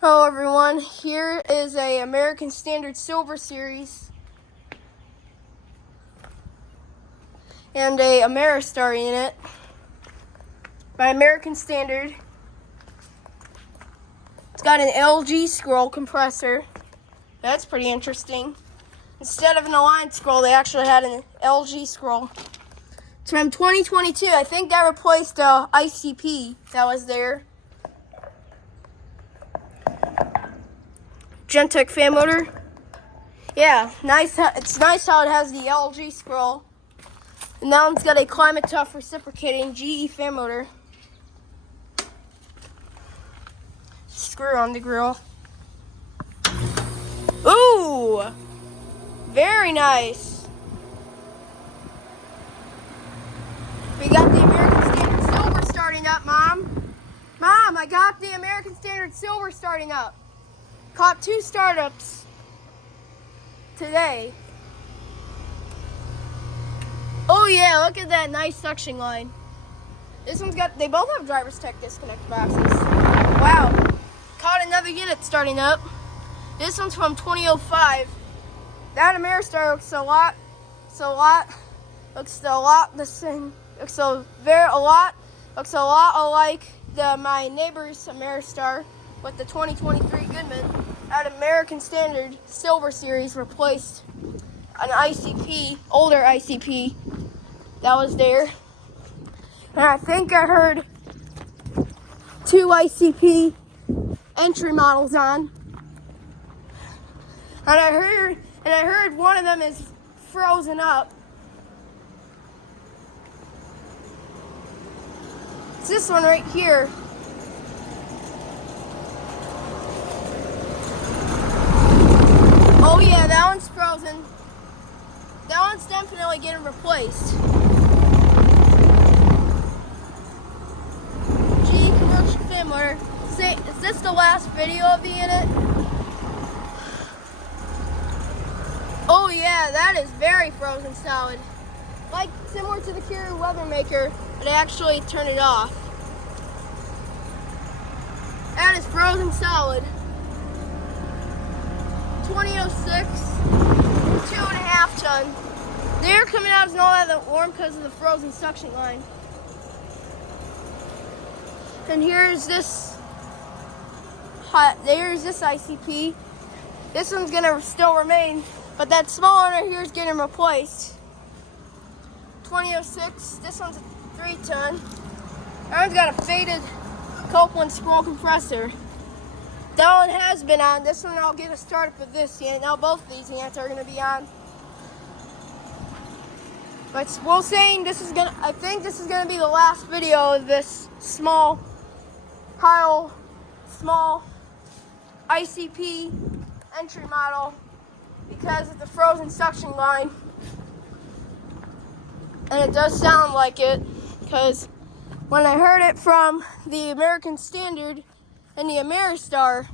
Hello everyone, here is a American Standard Silver Series and a Ameristar unit by American Standard. It's got an LG scroll compressor. That's pretty interesting. Instead of an Alliance scroll, they actually had an LG scroll. It's from 2022. I think that replaced the ICP that was there. Gentech fan motor. Yeah, nice. It's nice how it has the LG scroll. And that one's got a Climate Tough reciprocating GE fan motor. Screw on the grill. Ooh! Very nice. We got the American Standard Silver starting up, Mom. Mom, I got the American Standard Silver starting up. Caught 2 startups today. Oh yeah, look at that nice suction line. This one's got, they both have driver's tech disconnect boxes. Wow. Caught another unit starting up. This one's from 2005. That Ameristar looks a lot the same. Looks a lot alike my neighbor's Ameristar with the 2023 Goodman. That American Standard Silver Series replaced an ICP, older ICP that was there. And I think I heard 2 ICP entry models on. And I heard one of them is frozen up. It's this one right here. Oh yeah, that one's frozen. That one's definitely getting replaced. GE commercial fan motor. Is this the last video of the unit? Oh yeah, that is very frozen solid. Like similar to the Carrier Weathermaker, but I actually turn it off. That is frozen solid. 2006, 2.5 ton. The air coming out is not that warm because of the frozen suction line. And here's this ICP. This one's gonna still remain, but that small one right here is getting replaced. 2006, this one's a 3 ton. That one's got a faded Copeland scroll compressor. That one has been on. This one I'll get a startup with this unit. Now both of these units are going to be on. But we're saying I think this is going to be the last video of this small ICP entry model because of the frozen suction line. And it does sound like it because when I heard it from the American Standard and the Ameristar,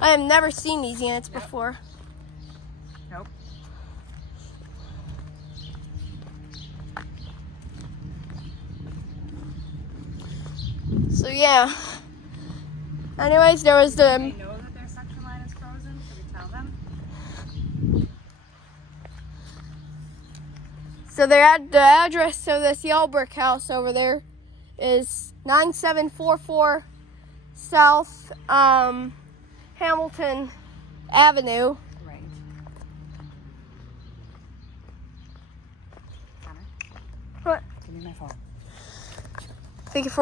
I have never seen these units before. Nope. So yeah. Anyways, there was the. Do they know that their suction line is frozen? Should we tell them? So they're at the address of this yellow brick house over there is 9744 South Hamilton Avenue. Right. Connor? What? Give me my phone. Thank you for